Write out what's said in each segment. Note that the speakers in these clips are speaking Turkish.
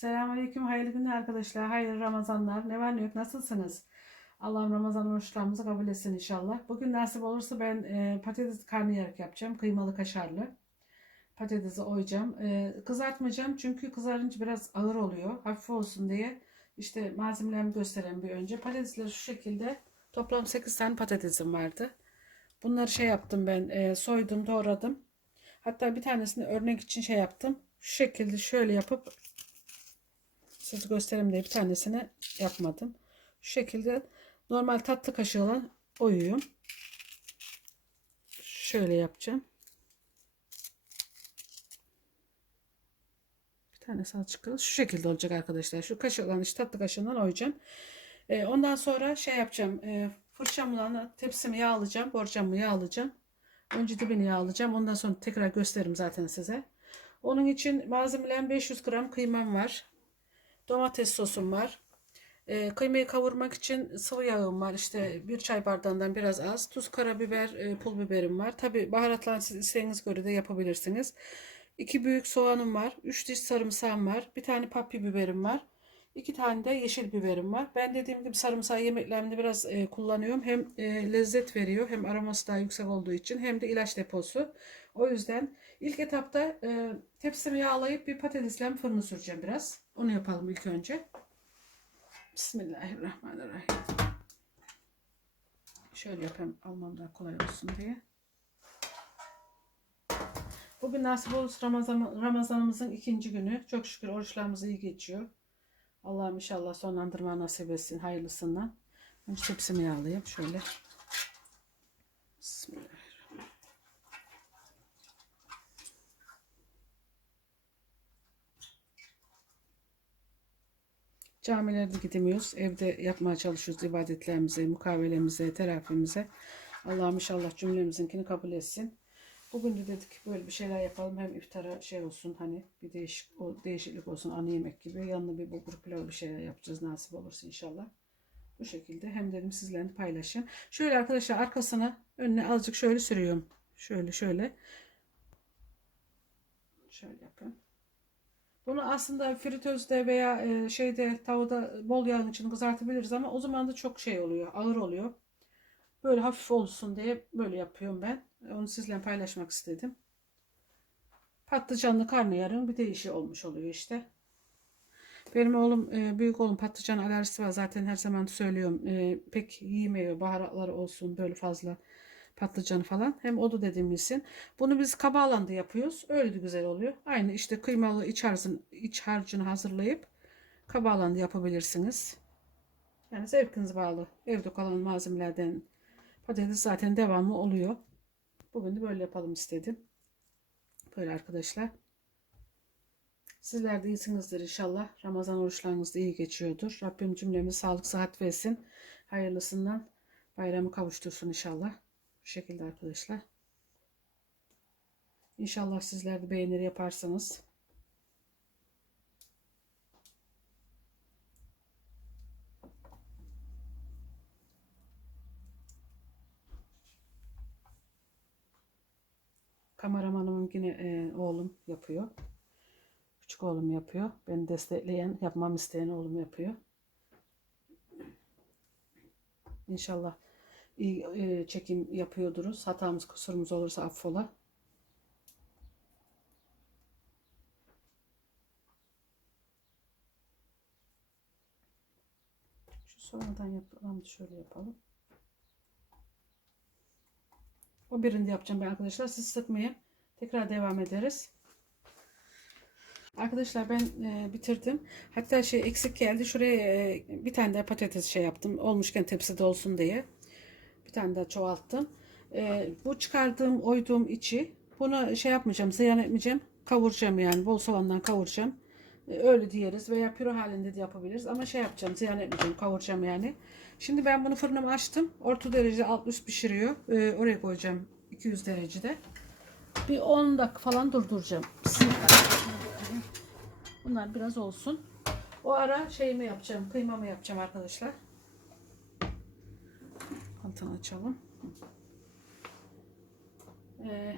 Selamünaleyküm, hayırlı günler arkadaşlar, hayırlı Ramazanlar. Ne var ne yok, nasılsınız? Allah'ım Ramazan oruçlarımızı kabul etsin inşallah. Bugün nasip olursa ben e, patates karnıyarık yapacağım, kıymalı kaşarlı. Patatesi oyacağım. E, kızartmayacağım çünkü kızarınca biraz ağır oluyor. Hafif olsun diye. İşte malzemelerimi göstereyim bir önce. Patatesleri şu şekilde toplam 8 tane patatesim vardı. Bunları şey yaptım ben, e, soydum, doğradım. Hatta bir tanesini örnek için şey yaptım. Şu şekilde şöyle yapıp size göstereyim diye bir tanesini yapmadım. Şu şekilde normal tatlı kaşığıyla oyuyorum. Şöyle yapacağım. Bir tane salça kırıl. Şu şekilde olacak arkadaşlar. Şu kaşıkla işte tatlı kaşığından oyacağım. Ee, ondan sonra şey yapacağım. E, fırçamla tepsimi yağlayacağım. Borcamı yağlayacağım. Önce dibini yağlayacağım. Ondan sonra tekrar gösteririm zaten size. Onun için malzemelerim 500 gram kıymam var. Domates sosum var. E, kıymayı kavurmak için sıvı yağım var. İşte bir çay bardağından biraz az. Tuz, karabiber, e, pul biberim var. Tabi baharatlarını siz isteğiniz göre de yapabilirsiniz. 2 büyük soğanım var. 3 diş sarımsağım var. Bir tane papya biberim var. İki tane de yeşil biberim var. Ben dediğim gibi sarımsağı yemeklerimde biraz e, kullanıyorum. Hem e, lezzet veriyor hem aroması daha yüksek olduğu için hem de ilaç deposu. O yüzden ilk etapta e, tepsimi yağlayıp bir patatesle fırını süreceğim biraz. Onu yapalım ilk önce. Bismillahirrahmanirrahim. Şöyle yapayım almam daha kolay olsun diye. Bugün nasip olursa Ramazan, Ramazanımızın ikinci günü. Çok şükür oruçlarımız iyi geçiyor. Allah'ım inşallah sonlandırma nasip etsin hayırlısından. Önce tepsimi yağlayayım şöyle. Bismillahirrahmanirrahim. Camilerde gidemiyoruz. Evde yapmaya çalışıyoruz ibadetlerimize, mukavelemize, terafimize. Allah'ım inşallah cümlemizinkini kabul etsin. Bugün de dedik böyle bir şeyler yapalım. Hem iftara şey olsun hani bir değişik, o değişiklik olsun ana yemek gibi. Yanına bir bulgur pilav bir şeyler yapacağız nasip olursa inşallah. Bu şekilde hem dedim sizlerle paylaşayım. Şöyle arkadaşlar arkasına önüne azıcık şöyle sürüyorum. Şöyle şöyle. Şöyle yapın. Bunu aslında fritözde veya e, şeyde tavada bol yağın içinde kızartabiliriz ama o zaman da çok şey oluyor, ağır oluyor. Böyle hafif olsun diye böyle yapıyorum ben. Onu sizle paylaşmak istedim. Patlıcanlı karnıyarın bir değişi olmuş oluyor işte. Benim oğlum, e, büyük oğlum patlıcan alerjisi var. Zaten her zaman söylüyorum. E, pek yiyemiyor. Baharatları olsun böyle fazla patlıcanı falan. Hem o da dediğim bilsin. Bunu biz kaba alanda yapıyoruz. Öyle de güzel oluyor. Aynı işte kıymalı iç, harcın, iç harcını hazırlayıp kaba alanda yapabilirsiniz. Yani zevkiniz bağlı. Evde kalan malzemelerden patates zaten devamlı oluyor. Bugün de böyle yapalım istedim. Böyle arkadaşlar. Sizler de iyisinizdir inşallah. Ramazan oruçlarınız da iyi geçiyordur. Rabbim cümlemize sağlık sıhhat versin. Hayırlısından bayramı kavuştursun inşallah. Şekilde arkadaşlar. İnşallah sizler de beğenir yaparsanız. Kameramanımın yine e, oğlum yapıyor. Küçük oğlum yapıyor. Beni destekleyen, yapmam isteyen oğlum yapıyor. İnşallah e, çekim yapıyorduruz. Hatamız, kusurumuz olursa affola. Şu sonradan yapalım, şöyle yapalım. O birini yapacağım ben arkadaşlar. Siz sıkmayın. Tekrar devam ederiz. Arkadaşlar ben e, bitirdim. Hatta şey eksik geldi. Şuraya e, bir tane daha patates şey yaptım. Olmuşken tepside olsun diye. Bir tane daha çoğalttım. E, bu çıkardığım, oyduğum içi. Bunu şey yapmayacağım, ziyan etmeyeceğim. Kavuracağım yani. Bol soğandan kavuracağım. E, öyle diyeriz. Veya püre halinde de yapabiliriz. Ama şey yapacağım, ziyan etmeyeceğim. Kavuracağım yani. Şimdi ben bunu fırınıma açtım. Orta derecede alt üst pişiriyor. E, oraya koyacağım 200 derecede. Bir 10 dakika falan durduracağım. Bunlar biraz olsun. O ara şeyimi yapacağım. Kıymamı yapacağım arkadaşlar. Altını açalım. Ee,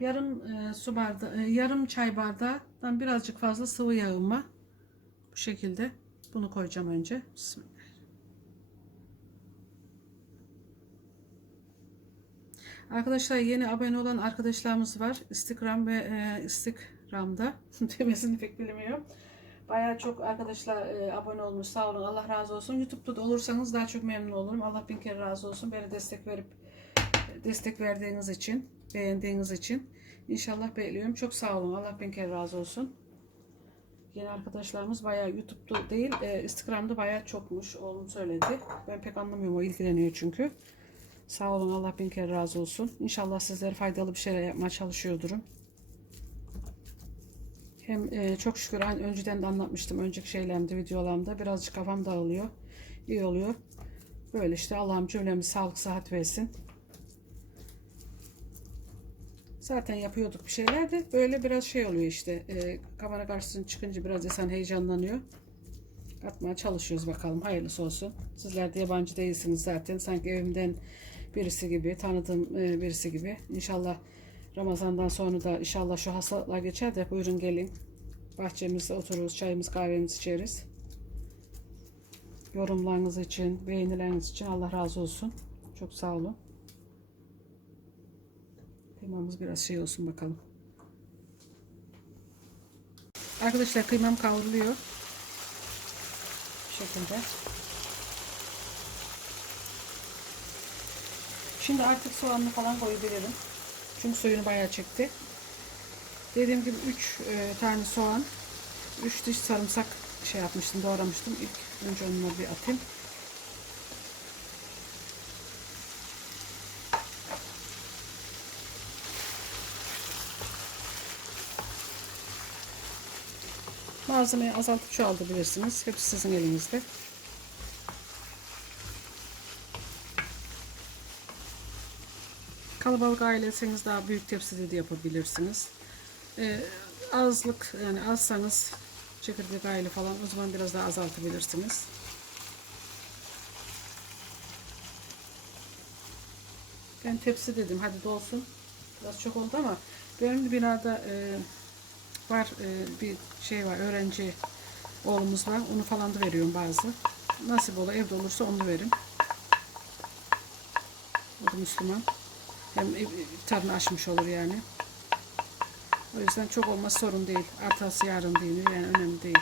yarım e, su bardağı, e, yarım çay bardağından birazcık fazla sıvı yağım var. Bu şekilde. Bunu koyacağım önce. Bismillah. Arkadaşlar yeni abone olan arkadaşlarımız var. Instagram ve e, Instagram'da demesini pek bilmiyorum. Bayağı çok arkadaşlar e, abone olmuş. Sağ olun. Allah razı olsun. YouTube'da da olursanız daha çok memnun olurum. Allah bin kere razı olsun. Beni destek verip destek verdiğiniz için, beğendiğiniz için. İnşallah bekliyorum. Çok sağ olun. Allah bin kere razı olsun. Yeni arkadaşlarımız bayağı YouTube'da değil, e, Instagram'da bayağı çokmuş. Oğlum söyledi. Ben pek anlamıyorum. O ilgileniyor çünkü. Sağ olun. Allah bin kere razı olsun. İnşallah sizlere faydalı bir şeyler yapmaya çalışıyordurum. Hem e, çok şükür hani önceden de anlatmıştım. Önceki şeylerimde, videolarımda. Birazcık kafam dağılıyor. İyi oluyor. Böyle işte Allah'ım cümlemiz sağlık sıhhat versin. Zaten yapıyorduk bir şeyler de böyle biraz şey oluyor işte. E, kamera karşısına çıkınca biraz insan heyecanlanıyor. Atmaya çalışıyoruz bakalım. Hayırlısı olsun. Sizler de yabancı değilsiniz zaten. Sanki evimden birisi gibi, tanıdığım e, birisi gibi. İnşallah Ramazan'dan sonra da inşallah şu hastalıklar geçer de buyurun gelin. Bahçemizde otururuz, çayımız kahvemizi içeriz. Yorumlarınız için, beğenileriniz için Allah razı olsun. Çok sağ olun. Kıymamız biraz şey olsun bakalım. Arkadaşlar kıymam kavruluyor. Bu şekilde. Şimdi artık soğanını falan koyabilirim. Çünkü suyunu bayağı çekti. Dediğim gibi 3 tane soğan, 3 diş sarımsak şey yapmıştım, doğramıştım. İlk önce onunla bir atayım. Malzemeyi azaltıp çoğaltabilirsiniz. Hepsi sizin elinizde. Kalabalık aileseniz daha büyük tepside de yapabilirsiniz. Ee, azlık yani azsanız çekirdek aile falan o zaman biraz daha azaltabilirsiniz. Ben tepsi dedim hadi dolsun. Biraz çok oldu ama benim binada e, var e, bir şey var öğrenci oğlumuz var onu falan da veriyorum bazı nasip olur evde olursa onu veririm o da Müslüman hem iftarını açmış olur yani o yüzden çok olması sorun değil artası yarın değil yani önemli değil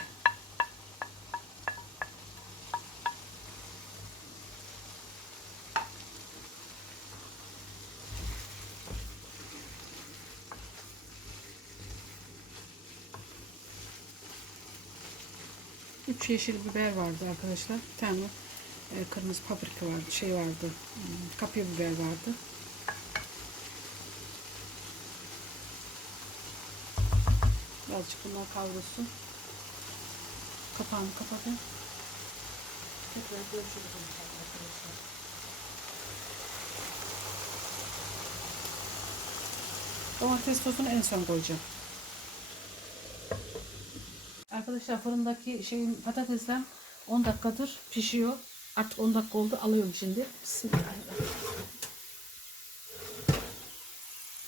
Üç yeşil biber vardı arkadaşlar. Bir tane e, kırmızı paprika vardı. Şey vardı. hmm, Kapya biber vardı. Birazcık bunlar kavrulsun. Kapağını kapatın. Tekrar görüşürüz arkadaşlar. Domates sosunu en son koyacağım. Arkadaşlar fırındaki şeyin patatesler 10 dakikadır pişiyor. Artık 10 dakika oldu. Alıyorum şimdi. Bismillahirrahmanirrahim.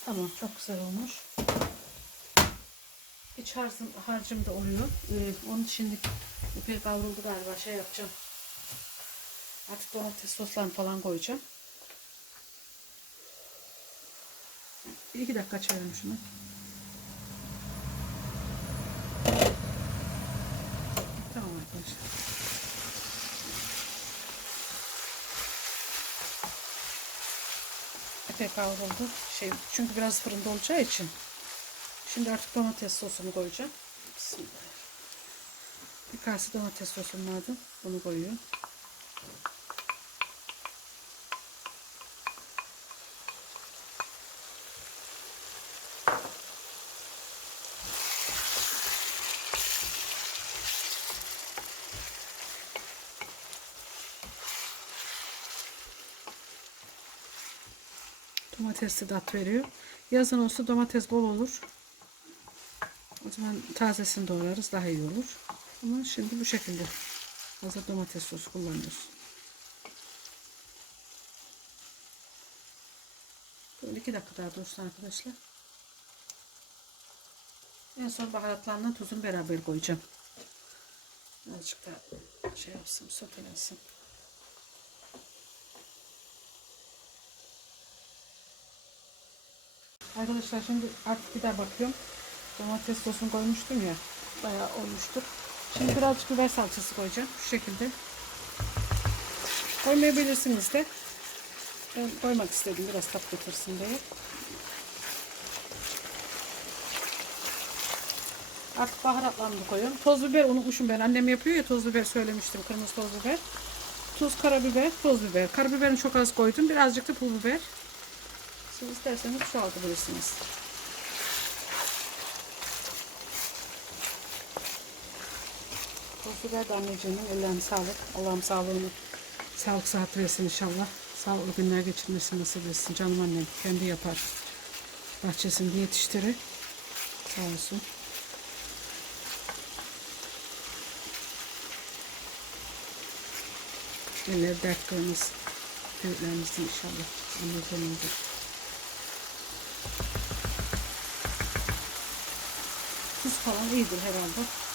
Tamam çok güzel olmuş. İç harcım, harcım da oluyor. Ee, onun şimdi epey kavruldu galiba şey yapacağım. Artık domates soslarını falan koyacağım. Bir iki dakika çevirelim şunu. Tamam arkadaşlar. Epey kavruldu. Şey, çünkü biraz fırında olacağı için. Şimdi artık domates sosunu koyacağım. Bismillah. Bir kase domates sosum vardı. Bunu koyuyorum. Domates de veriyor. Yazın olsa domates bol olur. O zaman tazesini doğrarız daha iyi olur. Ama şimdi bu şekilde hazır domates sosu kullanıyoruz. Böyle iki dakika daha dursun arkadaşlar. En son baharatlarla tuzunu beraber koyacağım. Azıcık da şey yapsın, sotelensin. Arkadaşlar şimdi artık bir daha bakıyorum. Domates sosunu koymuştum ya. Bayağı olmuştur. Şimdi birazcık biber salçası koyacağım. Şu şekilde. Koymayabilirsiniz de. Ben koymak istedim biraz tat getirsin diye. Artık baharatlarını koyuyorum. Toz biber unutmuşum ben. Annem yapıyor ya toz biber söylemiştim. Kırmızı toz biber. Tuz, karabiber, toz biber. Karabiberini çok az koydum. Birazcık da pul biber. Siz isterseniz çoğaltabilirsiniz. Toz biber de anneciğimin ellerine sağlık. Allah'ım sağlığını, sağlık sıhhat versin inşallah. Sağlıklı günler geçirmesini nasip etsin. Canım annem kendi yapar. Bahçesinde yetiştirir. Sağ olsun. Eller dert görmez. Büyüklerimizin inşallah. Annelerimizin. Tuz falan iyidir herhalde.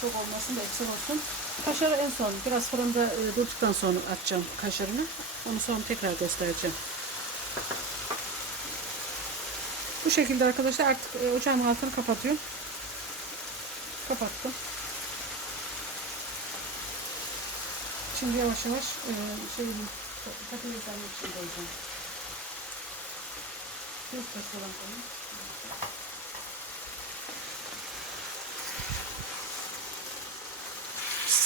Çok olmasın da eksik olsun. Kaşarı en son biraz fırında e, durduktan sonra atacağım kaşarını. Onu sonra tekrar göstereceğim. Bu şekilde arkadaşlar artık e, ocağın altını kapatıyorum. Kapattım. Şimdi yavaş yavaş e, şey patateslerin için koyacağım. Bir kaşıran koyayım.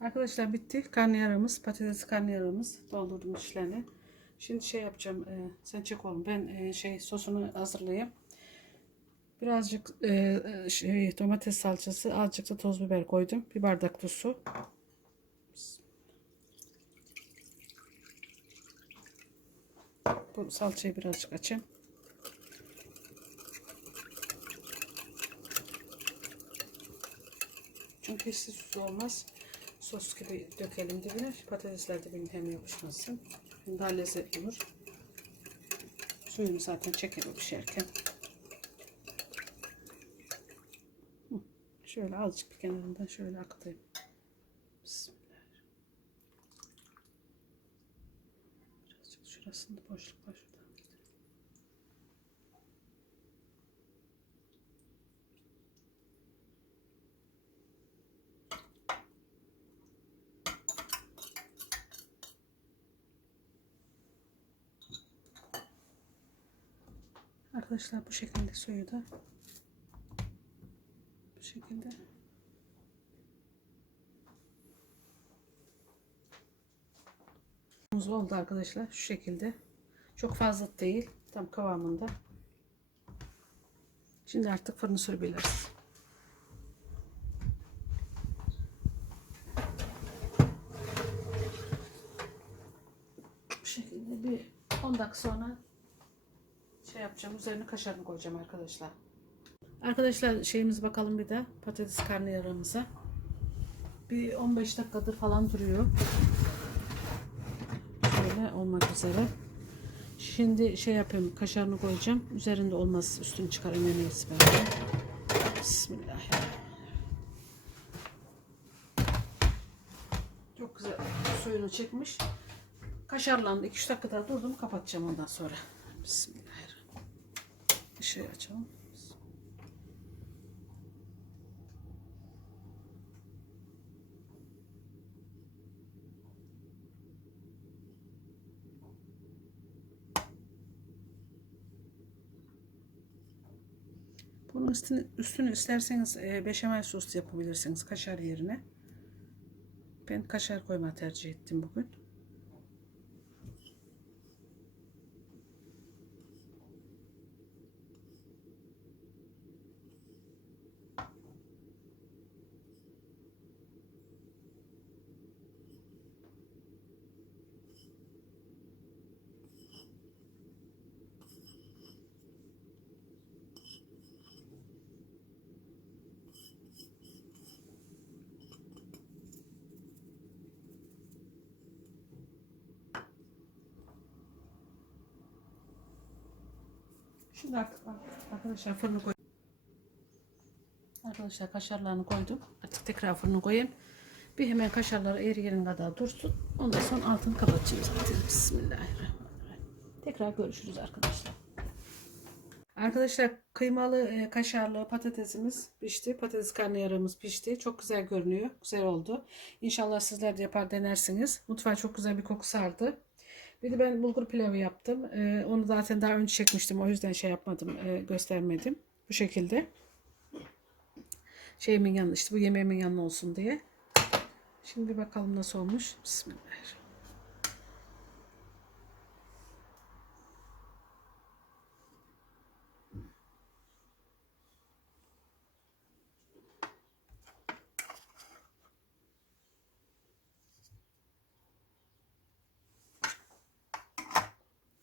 Arkadaşlar bitti. Karnıyarımız, patates karnıyarımız doldurdum içlerini. Şimdi şey yapacağım. e, sen çek oğlum. Ben e, şey sosunu hazırlayayım. Birazcık e, e, şey domates salçası, azıcık da toz biber koydum. Bir bardak da su. Bu salçayı birazcık açayım. Çünkü hiç su olmaz. Sos gibi dökelim dibine. Patatesler benim hem yapışmasın. Daha lezzetli olur. Suyunu zaten çeker pişerken. Şöyle azıcık bir kenarından şöyle akıtayım. Bismillah. Birazcık şurasında boşluk var şurada. Arkadaşlar bu şekilde suyu da bu şekilde Tuz oldu arkadaşlar şu şekilde. Çok fazla değil tam kıvamında. Şimdi artık fırını sürebiliriz. Bu şekilde bir 10 dakika sonra şey yapacağım. Üzerine kaşarını koyacağım arkadaşlar. Arkadaşlar şeyimiz bakalım bir de patates karnıyarımıza. Bir 15 dakikadır falan duruyor. Şöyle olmak üzere. Şimdi şey yapayım. Kaşarını koyacağım. Üzerinde olmaz. Üstünü en iyisi bence. Bismillahirrahmanirrahim. Çok güzel suyunu çekmiş. Kaşarlandı. 2-3 dakika daha durdum. Kapatacağım ondan sonra. Bismillahirrahmanirrahim. Işığı açalım. Bunun üstünü, üstünü isterseniz e, beşamel sos yapabilirsiniz kaşar yerine. Ben kaşar koyma tercih ettim bugün. Şimdi arkadaşlar fırını koy. Arkadaşlar kaşarlarını koydum. Artık tekrar fırını koyayım. Bir hemen kaşarları eriyenin kadar dursun. Ondan sonra altını kapatacağım zaten. Bismillahirrahmanirrahim. Tekrar görüşürüz arkadaşlar. Arkadaşlar kıymalı e, kaşarlı patatesimiz pişti. Patates karnıyarığımız pişti. Çok güzel görünüyor. Güzel oldu. İnşallah sizler de yapar denersiniz. Mutfağa çok güzel bir koku sardı. Bir de ben bulgur pilavı yaptım. E, onu zaten daha önce çekmiştim. O yüzden şey yapmadım, e, göstermedim. Bu şekilde. Şeyimin yanına işte bu yemeğimin yanına olsun diye. Şimdi bakalım nasıl olmuş. Bismillahirrahmanirrahim.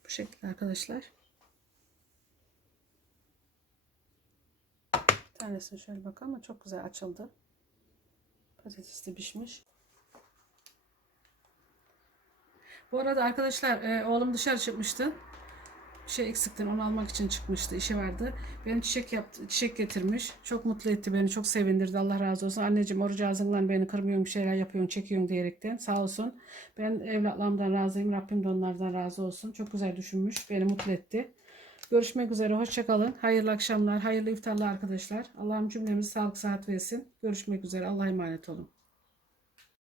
Bu şekilde arkadaşlar. Bir tanesini şöyle bak ama çok güzel açıldı. Patates de pişmiş. Bu arada arkadaşlar e, oğlum dışarı çıkmıştı. Şey eksikti onu almak için çıkmıştı. işi vardı. Benim çiçek yaptı, çiçek getirmiş. Çok mutlu etti beni. Çok sevindirdi. Allah razı olsun. Anneciğim oruç ağzından beni kırmıyorsun, bir şeyler yapıyorsun, çekiyorsun diyerekten. Sağ olsun. Ben evlatlarımdan razıyım. Rabbim de onlardan razı olsun. Çok güzel düşünmüş. Beni mutlu etti. Görüşmek üzere. Hoşçakalın. Hayırlı akşamlar, hayırlı iftarlar arkadaşlar. Allah'ım cümlemizi sağlık sıhhat versin. Görüşmek üzere. Allah'a emanet olun.